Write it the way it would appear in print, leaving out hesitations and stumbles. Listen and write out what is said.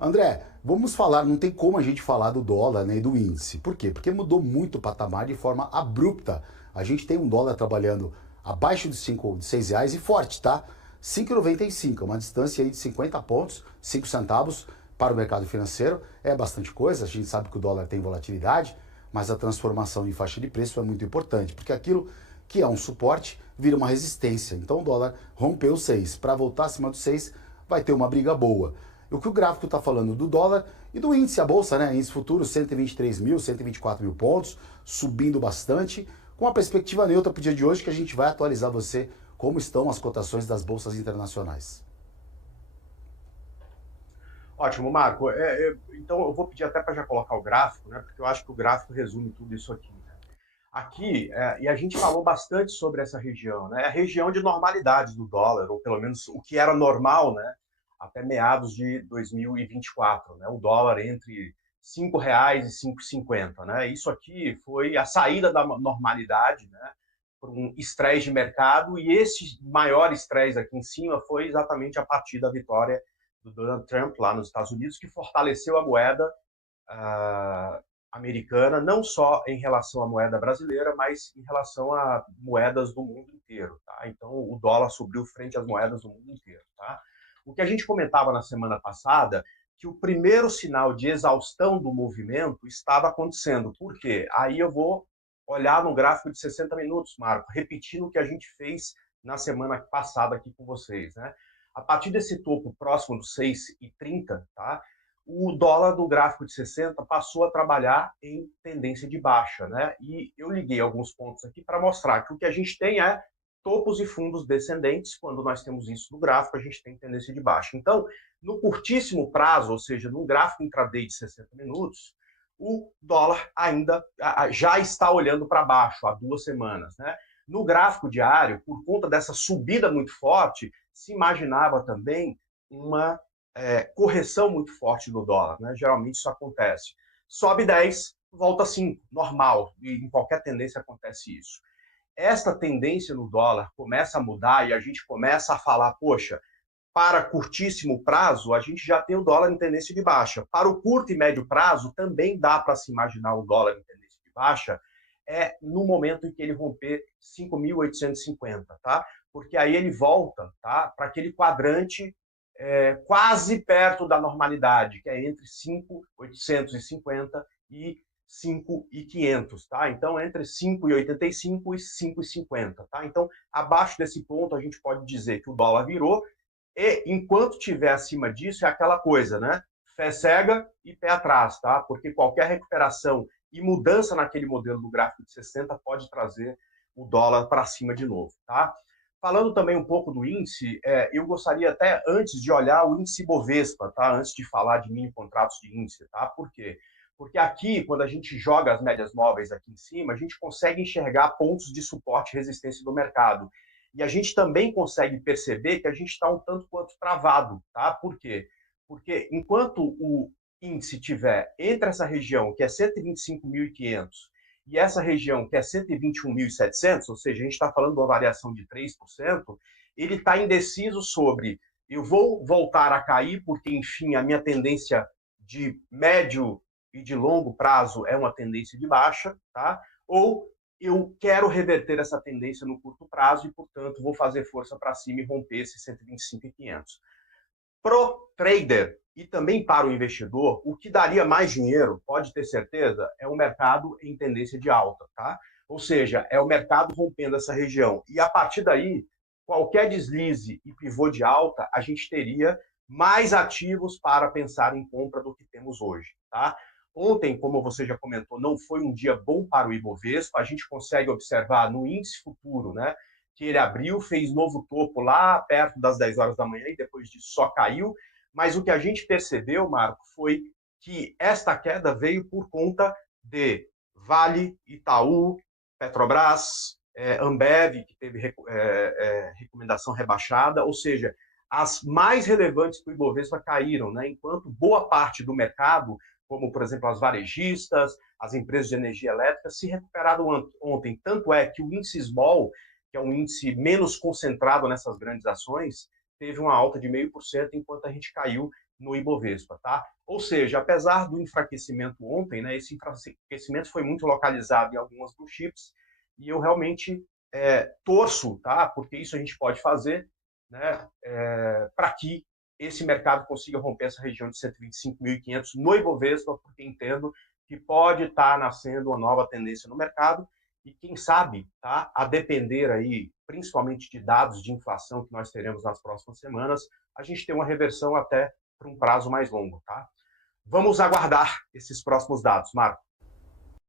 André, vamos falar, não tem como a gente falar do dólar nem do índice. Por quê? Porque mudou muito o patamar de forma abrupta. A gente tem um dólar trabalhando abaixo de 5, de 6 reais e forte, tá? 5,95, uma distância aí de 50 pontos, 5 centavos para o mercado financeiro. É bastante coisa, a gente sabe que o dólar tem volatilidade, mas a transformação em faixa de preço é muito importante, porque aquilo que é um suporte vira uma resistência. Então o dólar rompeu 6. Para voltar acima dos 6, vai ter uma briga boa. O que o gráfico está falando do dólar e do índice, a bolsa, né? Índice futuro 123 mil, 124 mil pontos, subindo bastante, com a perspectiva neutra para o dia de hoje, que a gente vai atualizar você como estão as cotações das bolsas internacionais. Ótimo, Marco. Então, eu vou pedir até para já colocar o gráfico, né? Porque eu acho que o gráfico resume tudo isso aqui. Né? Aqui, e a gente falou bastante sobre essa região, né? A região de normalidade do dólar, ou pelo menos o que era normal, né? Até meados de 2024, né? O dólar entre R$ 5 e 5,50, né? Isso aqui foi a saída da normalidade, né? Por um estresse de mercado, e esse maior estresse aqui em cima foi exatamente a partir da vitória do Donald Trump lá nos Estados Unidos, que fortaleceu a moeda americana, não só em relação à moeda brasileira, mas em relação a moedas do mundo inteiro. Tá? Então, o dólar subiu frente às moedas do mundo inteiro. Tá? O que a gente comentava na semana passada, que o primeiro sinal de exaustão do movimento estava acontecendo. Por quê? Aí eu vou olhar no gráfico de 60 minutos, Marco, repetindo o que a gente fez na semana passada aqui com vocês. Né? A partir desse topo próximo dos 6,30, tá? O dólar do gráfico de 60 passou a trabalhar em tendência de baixa, né? E eu liguei alguns pontos aqui para mostrar que o que a gente tem é topos e fundos descendentes. Quando nós temos isso no gráfico, a gente tem tendência de baixa. Então, no curtíssimo prazo, ou seja, no gráfico intraday de 60 minutos, o dólar ainda já está olhando para baixo há 2 semanas, né? No gráfico diário, por conta dessa subida muito forte, se imaginava também uma correção muito forte do dólar. Né? Geralmente isso acontece. Sobe 10, volta 5, normal. E em qualquer tendência acontece isso. Esta tendência no dólar começa a mudar e a gente começa a falar, poxa, para curtíssimo prazo, a gente já tem o dólar em tendência de baixa. Para o curto e médio prazo, também dá para se imaginar o dólar em tendência de baixa, no momento em que ele romper 5.850, tá? Porque aí ele volta, tá? Para aquele quadrante quase perto da normalidade, que é entre 5.850 e 5.500, tá? Então, entre 5,85 e 5,50, tá? Então, abaixo desse ponto, a gente pode dizer que o dólar virou, e enquanto estiver acima disso, é aquela coisa, né? Fé cega e pé atrás, tá? Porque qualquer recuperação e mudança naquele modelo do gráfico de 60 pode trazer o dólar para cima de novo, tá? Falando também um pouco do índice, eu gostaria até antes de olhar o índice Bovespa, tá? Antes de falar de mini contratos de índice, tá? Por quê? Porque aqui, quando a gente joga as médias móveis aqui em cima, a gente consegue enxergar pontos de suporte e resistência do mercado. E a gente também consegue perceber que a gente está um tanto quanto travado, tá? Por quê? Porque enquanto o índice tiver entre essa região, que é 125.500, e essa região, que é 121.700, ou seja, a gente está falando de uma variação de 3%, ele está indeciso sobre eu vou voltar a cair, porque, enfim, a minha tendência de médio e de longo prazo é uma tendência de baixa, tá? Ou eu quero reverter essa tendência no curto prazo e, portanto, vou fazer força para cima e romper esse 125.500. Pro trader e também para o investidor, o que daria mais dinheiro, pode ter certeza, é o mercado em tendência de alta, tá? Ou seja, é o mercado rompendo essa região. E a partir daí, qualquer deslize e pivô de alta, a gente teria mais ativos para pensar em compra do que temos hoje, tá? Ontem, como você já comentou, não foi um dia bom para o Ibovespa. A gente consegue observar no índice futuro, né, que ele abriu, fez novo topo lá perto das 10 horas da manhã e depois disso só caiu. Mas o que a gente percebeu, Marco, foi que esta queda veio por conta de Vale, Itaú, Petrobras, Ambev, que teve recomendação rebaixada, ou seja, as mais relevantes para o Ibovespa caíram, né? Enquanto boa parte do mercado, como, por exemplo, as varejistas, as empresas de energia elétrica, se recuperaram ontem. Tanto é que o índice Small, que é um índice menos concentrado nessas grandes ações, teve uma alta de 0,5%, enquanto a gente caiu no Ibovespa, tá? Ou seja, apesar do enfraquecimento ontem, né, esse enfraquecimento foi muito localizado em algumas blue chips, e eu realmente torço, tá? Porque isso a gente pode fazer, né, para que esse mercado consiga romper essa região de 125.500 no Ibovespa, porque entendo que pode estar nascendo uma nova tendência no mercado e quem sabe, tá, a depender aí, principalmente de dados de inflação que nós teremos nas próximas semanas, a gente tem uma reversão até para um prazo mais longo, tá? Vamos aguardar esses próximos dados, Marco.